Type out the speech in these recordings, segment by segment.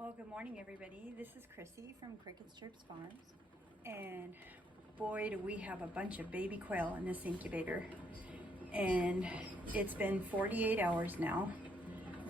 Well, good morning, everybody. This is Chrissy from Cricket Strips Farms, and boy, do we have a bunch of baby quail in this incubator. And it's been 48 hours now.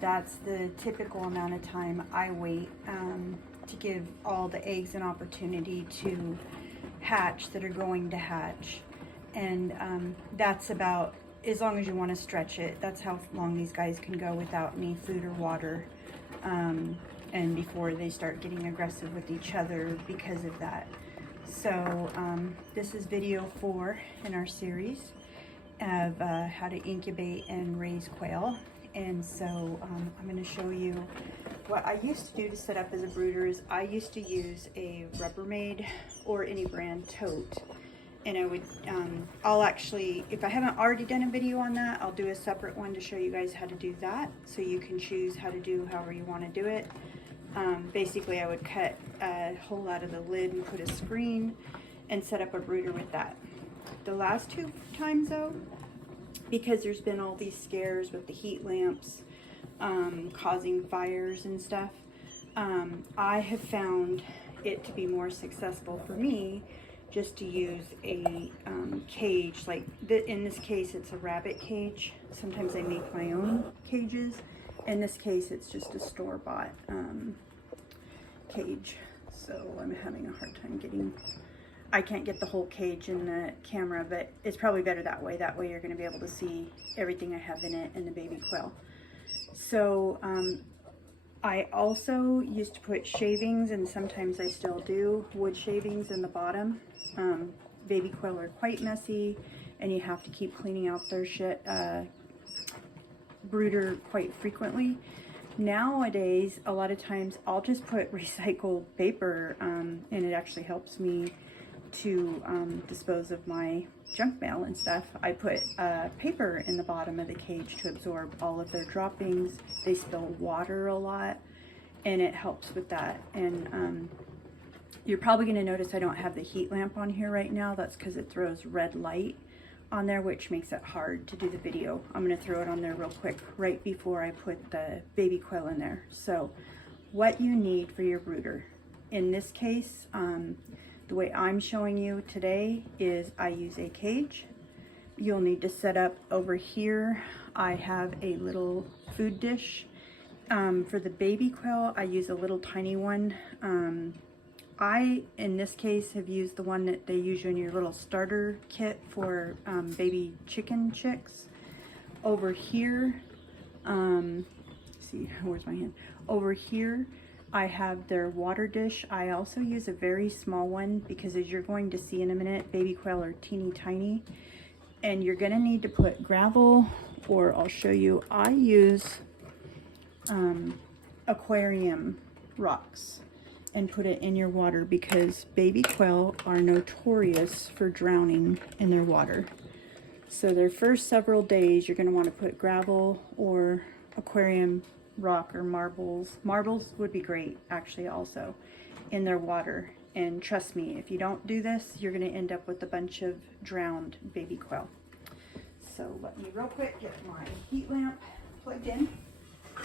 That's the typical amount of time I wait to give all the eggs an opportunity to hatch that are going to hatch. And that's about as long as you want to stretch it. That's how long these guys can go without any food or water. And before they start getting aggressive with each other because of that. So this is video 4 in our series of how to incubate and raise quail. And so I'm going to show you what I used to do to set up as a brooder. Is I used to use a Rubbermaid or any brand tote, and I would I'll actually, if I haven't already done a video on that, I'll do a separate one to show you guys how to do that, so you can choose how to do however you want to do it. Basically I would cut a hole out of the lid and put a screen and set up a brooder with that. The last 2 times though, because there's been all these scares with the heat lamps causing fires and stuff, I have found it to be more successful for me just to use a cage. Like in this case it's a rabbit cage. Sometimes I make my own cages. In this case it's just a store-bought cage. So I'm having a hard time getting, I can't get the whole cage in the camera, but it's probably better that way. That way you're going to be able to see everything I have in it and the baby quail. So I also used to put shavings, and sometimes I still do, wood shavings in the bottom. Baby quail are quite messy, and you have to keep cleaning out their shit brooder quite frequently. Nowadays, a lot of times I'll just put recycled paper, and it actually helps me to dispose of my junk mail and stuff. I put paper in the bottom of the cage to absorb all of their droppings. They spill water a lot, and it helps with that. And you're probably going to notice I don't have the heat lamp on here right now. That's because it throws red light on there, which makes it hard to do the video. I'm going to throw it on there real quick right before I put the baby quail in there. So what you need for your brooder, in this case, the way I'm showing you today is I use a cage. You'll need to set up over here. I have a little food dish. For the baby quail, I use a little tiny one. I, in this case, have used the one that they use in your little starter kit for baby chicken chicks. Over here, see, where's my hand? Over here, I have their water dish. I also use a very small one because, as you're going to see in a minute, baby quail are teeny tiny. And you're gonna need to put gravel, or I'll show you, I use aquarium rocks and put it in your water, because baby quail are notorious for drowning in their water. So their first several days you're going to want to put gravel or aquarium rock or marbles. Marbles would be great actually also in their water. And trust me, if you don't do this, you're going to end up with a bunch of drowned baby quail. So let me real quick get my heat lamp plugged in,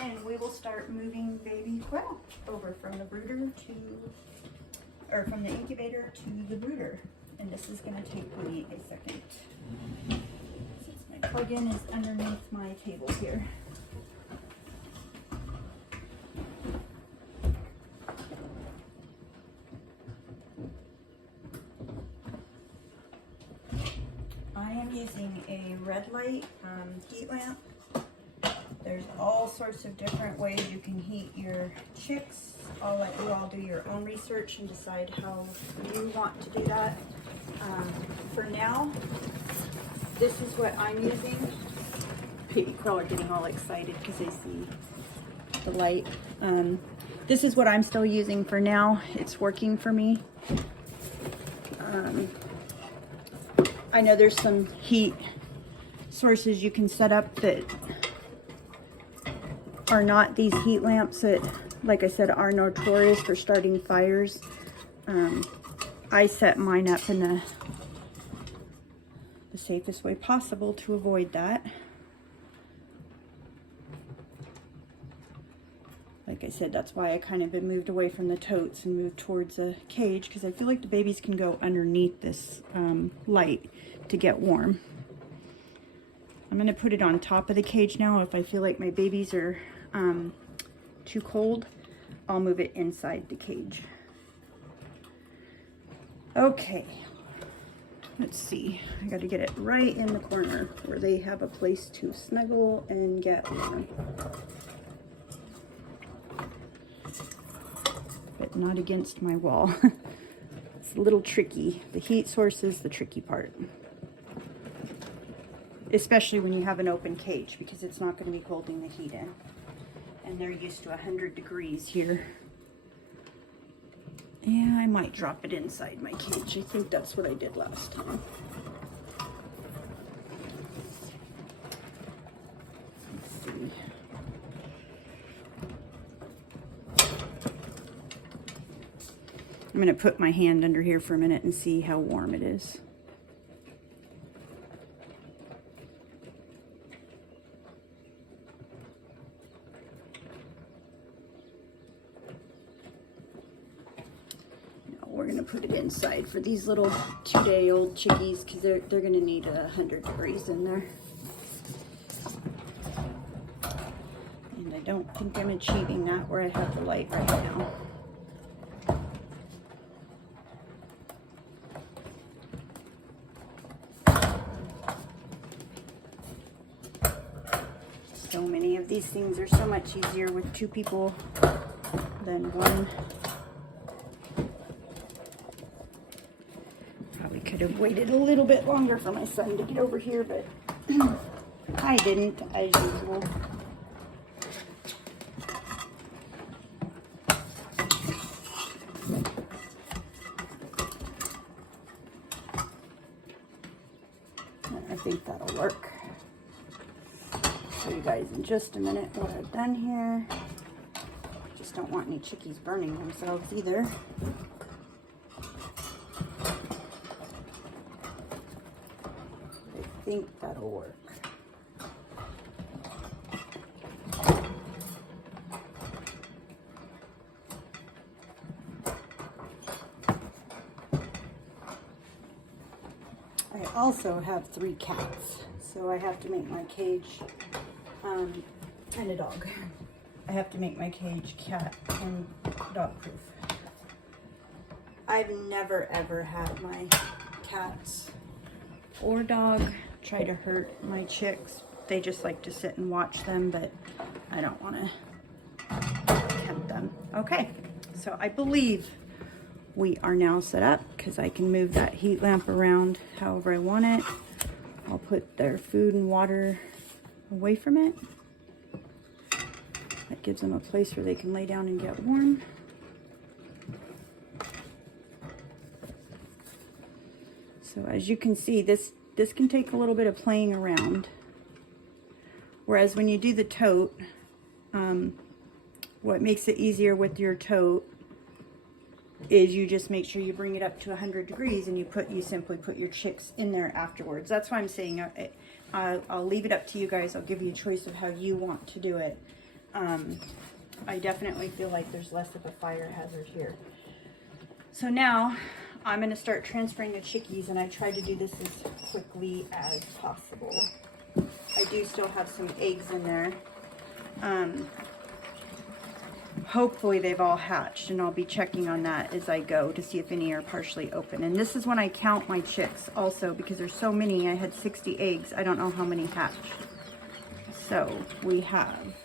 and we will start moving baby quail over from the brooder to, or from the incubator to the brooder. And this is going to take me a second, since my plug-in is underneath my table here. I am using a red light heat lamp. There's all sorts of different ways you can heat your chicks. I'll let you all do your own research and decide how you want to do that. For now, this is what I'm using. Baby quail are getting all excited because they see the light. This is what I'm still using for now. It's working for me. I know there's some heat sources you can set up that are not these heat lamps that, like I said, are notorious for starting fires. I set mine up in the safest way possible to avoid that. Like like I said, that's why I kind of been moved away from the totes and moved towards a cage, because I feel like the babies can go underneath this light to get warm. I'm going to put it on top of the cage now. If I feel like my babies are too cold, I'll move it inside the cage. Okay, let's see. I got to get it right in the corner where they have a place to snuggle and get warm. But not against my wall. It's a little tricky. The heat source is the tricky part. Especially when you have an open cage, because it's not going to be holding the heat in. And they're used to 100 degrees here. Yeah, I might drop it inside my cage. I think that's what I did last time. Let's see. I'm going to put my hand under here for a minute and see how warm it is. We're going to put it inside for these little 2-day-old chickies, because they're going to need 100 degrees in there. And I don't think I'm achieving that where I have the light right now. So many of these things are so much easier with 2 people than 1. Could have waited a little bit longer for my son to get over here, but I didn't, as usual. I think that'll work. Show you guys in just a minute what I've done here. Just don't want any chickies burning themselves either. I think that'll work. I also have 3 cats, so I have to make my cage, and a dog. I have to make my cage cat and dog proof. I've never ever had my cats or dog try to hurt my chicks. They just like to sit and watch them, but I don't want to tempt them. Okay, so I believe we are now set up, because I can move that heat lamp around however I want it. I'll put their food and water away from it. That gives them a place where they can lay down and get warm. So as you can see, this can take a little bit of playing around. Whereas when you do the tote, what makes it easier with your tote is you just make sure you bring it up to 100 degrees and you simply put your chicks in there afterwards. That's why I'm saying I'll leave it up to you guys. I'll give you a choice of how you want to do it. I definitely feel like there's less of a fire hazard here. So now I'm going to start transferring the chickies, and I try to do this as quickly as possible. I do still have some eggs in there. Hopefully they've all hatched, and I'll be checking on that as I go to see if any are partially open. And this is when I count my chicks also, because there's so many. I had 60 eggs. I don't know how many hatched. So we have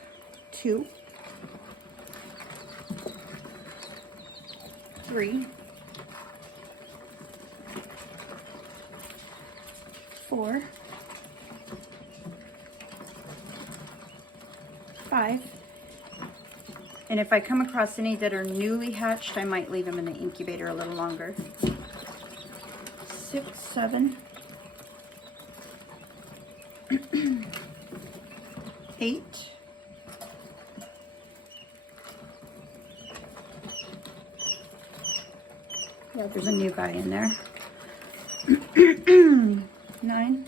2, 3, 4, 5. And if I come across any that are newly hatched, I might leave them in the incubator a little longer. 6, 7, 8, 'Yeah, there's a new guy in there. 9,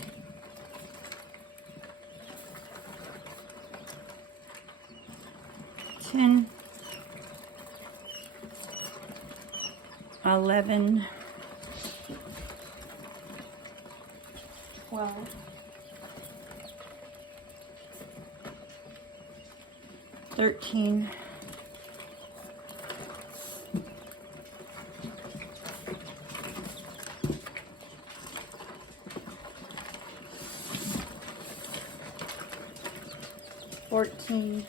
10, 11, 12, 13, 14,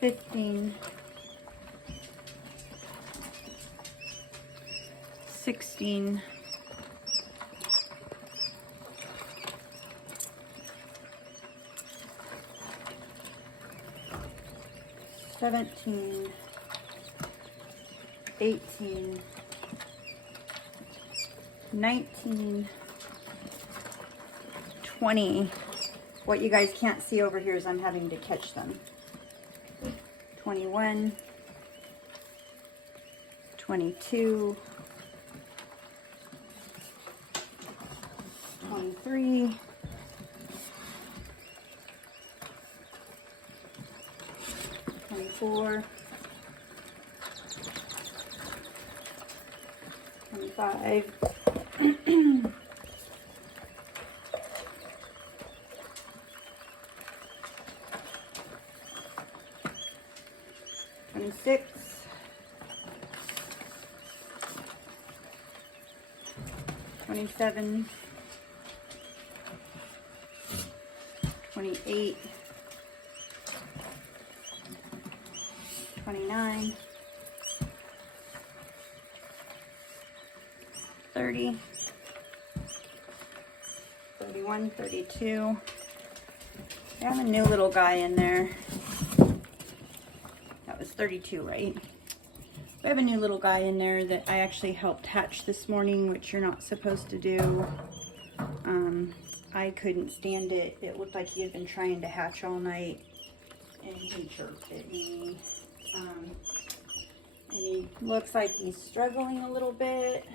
15, 16, 17, 18, 19, 20. What you guys can't see over here is I'm having to catch them. 21, 22, 23, 24, 25, 26, 27, 28, 29, 30, 31, 32. I have a new little guy in there. That was 32, right? We have a new little guy in there that I actually helped hatch this morning, which you're not supposed to do. I couldn't stand it. It looked like he had been trying to hatch all night, and he chirped at me. And he looks like he's struggling a little bit.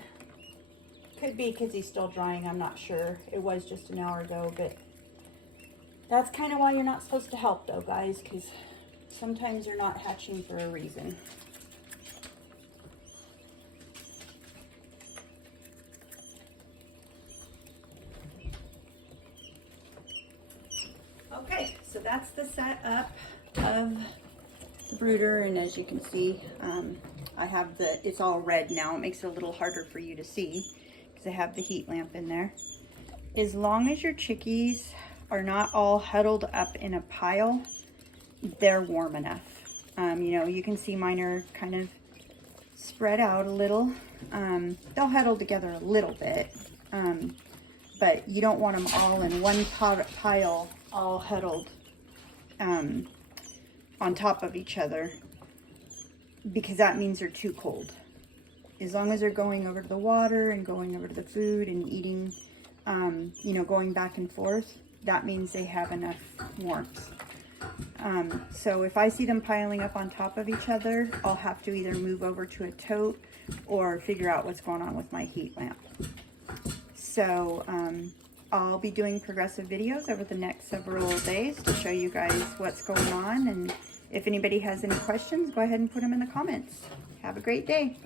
Could be because he's still drying, I'm not sure. It was just an hour ago, but that's kind of why you're not supposed to help though, guys, because sometimes you're not hatching for a reason. Okay, so that's the setup of the brooder, and as you can see, I have it's all red now. It makes it a little harder for you to see because I have the heat lamp in there. As long as your chickies are not all huddled up in a pile, they're warm enough. You know, you can see mine are kind of spread out a little. They'll huddle together a little bit, but you don't want them all in one pile, all huddled on top of each other, because that means they're too cold. As long as they're going over to the water and going over to the food and eating, you know, going back and forth, that means they have enough warmth. So if I see them piling up on top of each other, I'll have to either move over to a tote or figure out what's going on with my heat lamp. So I'll be doing progressive videos over the next several days to show you guys what's going on. And if anybody has any questions, go ahead and put them in the comments. Have a great day.